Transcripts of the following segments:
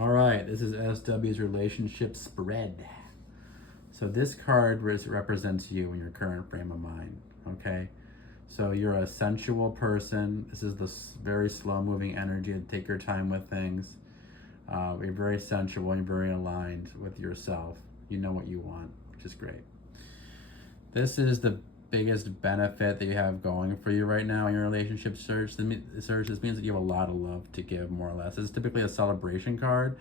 All right, this is SW's relationship spread. So this card represents you in your current frame of mind. Okay, so you're a sensual person. This is the very slow moving energy to take your time with things. You're very sensual. You're very aligned with yourself. You know what you want, which is great. This is the biggest benefit that you have going for you right now in your relationship search. This means that you have a lot of love to give, more or less. It's typically a celebration card,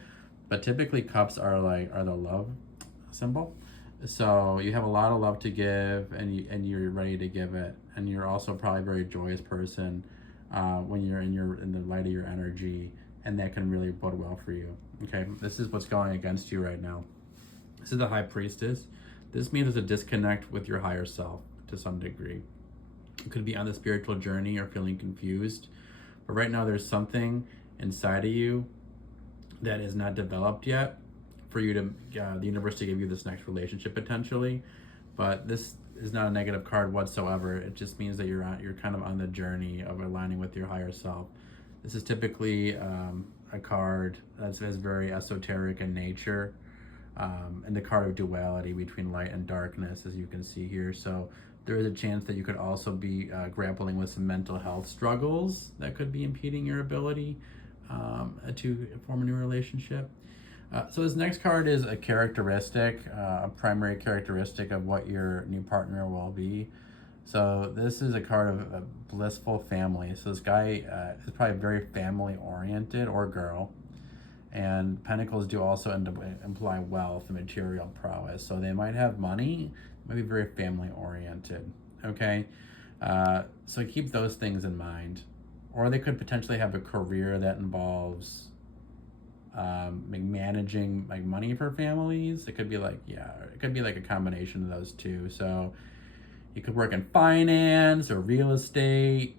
but typically cups are the love symbol. So you have a lot of love to give, and you're ready to give it, and you're also probably a very joyous person when you're in the light of your energy, and that can really bode well for you. Okay, this is what's going against you right now. This is the High Priestess. This means there's a disconnect with your higher self to some degree. You could be on the spiritual journey or feeling confused, but right now there's something inside of you that is not developed yet for you to the universe to give you this next relationship potentially. But this is not a negative card whatsoever. It just means that you're kind of on the journey of aligning with your higher self. This is typically a card that's very esoteric in nature, and the card of duality between light and darkness, as you can see here. So there is a chance that you could also be grappling with some mental health struggles that could be impeding your ability to form a new relationship. So this next card is a characteristic, a primary characteristic of what your new partner will be. So this is a card of a blissful family. So this guy is probably very family oriented, or girl. And pentacles do also imply wealth and material prowess. So they might have money, might be very family oriented. Okay, so keep those things in mind. Or they could potentially have a career that involves managing money for families. It could be it could be like a combination of those two. So you could work in finance or real estate.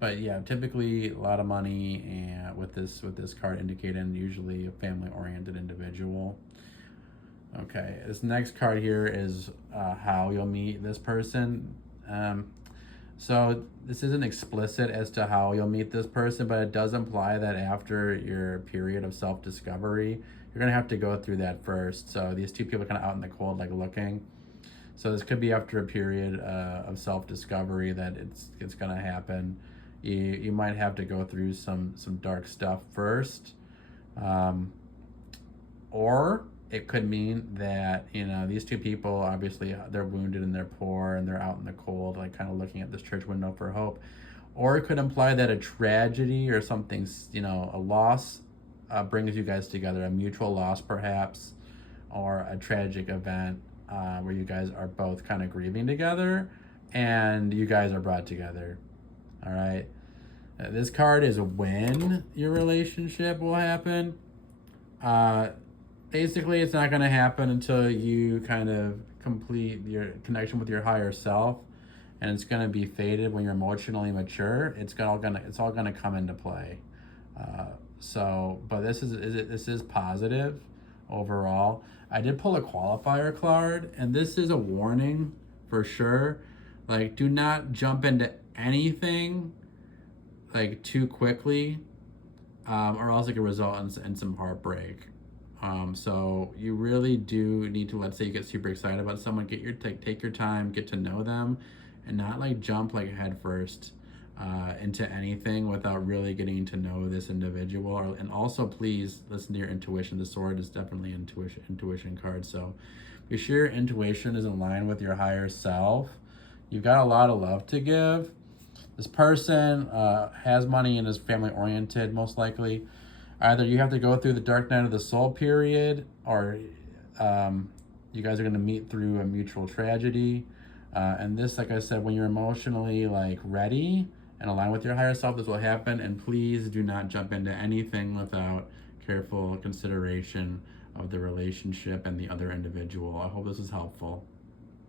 But yeah, typically a lot of money, and with this card indicating usually a family-oriented individual. Okay, this next card here is how you'll meet this person. So this isn't explicit as to how you'll meet this person, but it does imply that after your period of self-discovery, you're gonna have to go through that first. So these two people are kind of out in the cold, looking. So this could be after a period of self-discovery that it's gonna happen. You might have to go through some dark stuff first, or it could mean that these two people, obviously they're wounded and they're poor and they're out in the cold, kind of looking at this church window for hope. Or it could imply that a tragedy or something, a loss brings you guys together, a mutual loss perhaps, or a tragic event where you guys are both kind of grieving together and you guys are brought together. All right. This card is when your relationship will happen. Basically, it's not going to happen until you kind of complete your connection with your higher self, and it's going to be faded when you're emotionally mature. It's all gonna come into play. But this is positive overall. I did pull a qualifier card, and this is a warning for sure. Do not jump into anything too quickly, or else it could result in some heartbreak. So you really do need to, let's say you get super excited about someone, take your time, get to know them, and not jump head first into anything without really getting to know this individual. And also, please listen to your intuition. The sword is definitely an intuition card. So be sure your intuition is in line with your higher self. You've got a lot of love to give. This person has money and is family oriented, most likely. Either you have to go through the dark night of the soul period, or you guys are going to meet through a mutual tragedy. And this, like I said, when you're emotionally ready and aligned with your higher self, this will happen. And please do not jump into anything without careful consideration of the relationship and the other individual. I hope this is helpful.